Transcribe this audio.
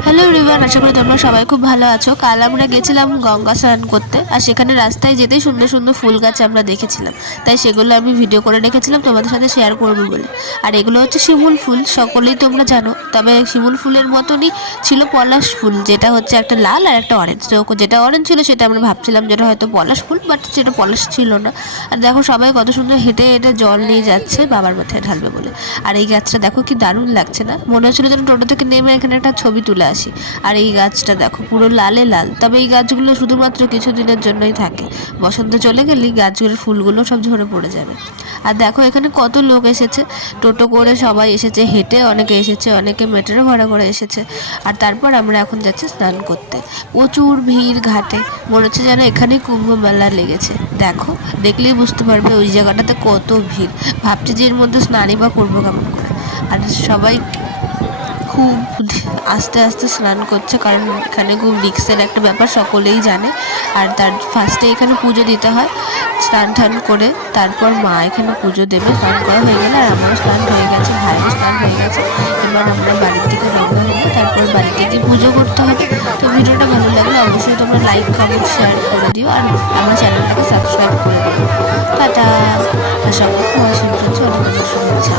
Hello everyone, আশা করি তোমরা সবাই খুব ভালো আছো। কাল আমরা গেছিলাম গঙ্গা স্নান করতে, আর সেখানে রাস্তায় যেতেই সুন্দর সুন্দর ফুল গাছ আমরা দেখেছিলাম, তাই সেগুলো আমি ভিডিও করে রেখেছিলাম তোমাদের সাথে শেয়ার করবো বলে। আর এগুলো হচ্ছে শিমুল ফুল, সকলেই তোমরা জানো। তবে শিমুল ফুলের মতনই ছিল পলাশ ফুল, যেটা হচ্ছে একটা লাল আর একটা অরেঞ্জ। তো যেটা অরেঞ্জ ছিল সেটা আমরা ভাবছিলাম যেটা হয়তো পলাশ ফুল, বাট সেটা পলাশ ছিল না। আর দেখো সবাই কত সুন্দর হেঁটে হেঁটে জল নিয়ে যাচ্ছে বাবার মাথায় ঢালবে বলে। আর এই গাছটা দেখো কি দারুণ লাগছে না? মনে হচ্ছিল যেন টোটো থেকে নেমে এখানে একটা ছবি তুলে আসি। আর এই গাছটা দেখো পুরো লালে লাল। তবে এই গাছগুলো শুধুমাত্র কিছু দিনের জন্যই থাকে, বসন্ত চলে গেলেই গাছগুলোর ফুলগুলো সব ঝরে পড়ে যাবে। আর দেখো এখানে কত লোক এসেছে, টোটো করে সবাই এসেছে, হেঁটে অনেকে এসেছে, অনেকে মেট্রো ভাড়া করে এসেছে। আর তারপর আমরা এখন যাচ্ছি স্নান করতে। প্রচুর ভিড় ঘাটে, মনে হচ্ছে যেন এখানেই কুম্ভ মেলা লেগেছে। দেখো, দেখলেই বুঝতে পারবে ওই জায়গাটাতে কত ভিড়। ভাবছি যে এর মধ্যে স্নানই বা করবো কেমন করে। আর সবাই খুব আস্তে আস্তে স্নান করছে, কারণ এখানে খুব রিক্সের একটা ব্যাপার, সকলেই জানে। আর তার ফার্স্টে এখানে পুজো দিতে হয়, স্নান টান করে তারপর মা এখানে পুজো দেবে। স্নান করা হয়ে গেলে, আর আমারও স্নান হয়ে গেছে, ভাইয়েরও স্নান হয়ে গেছে। এবার আমরা বাড়ির দিকে রওনা হবো, তারপর বাড়িতে গিয়ে পুজো করতে হবে। তো ভিডিওটা ভালো লাগলে অবশ্যই তোমরা লাইক কমেন্ট শেয়ার করে দিও, আর আমার চ্যানেলটাকে সাবস্ক্রাইব করে দিও। টাটা। আশা করি তোমার শুনতে অনেক অনেক শুভেচ্ছা।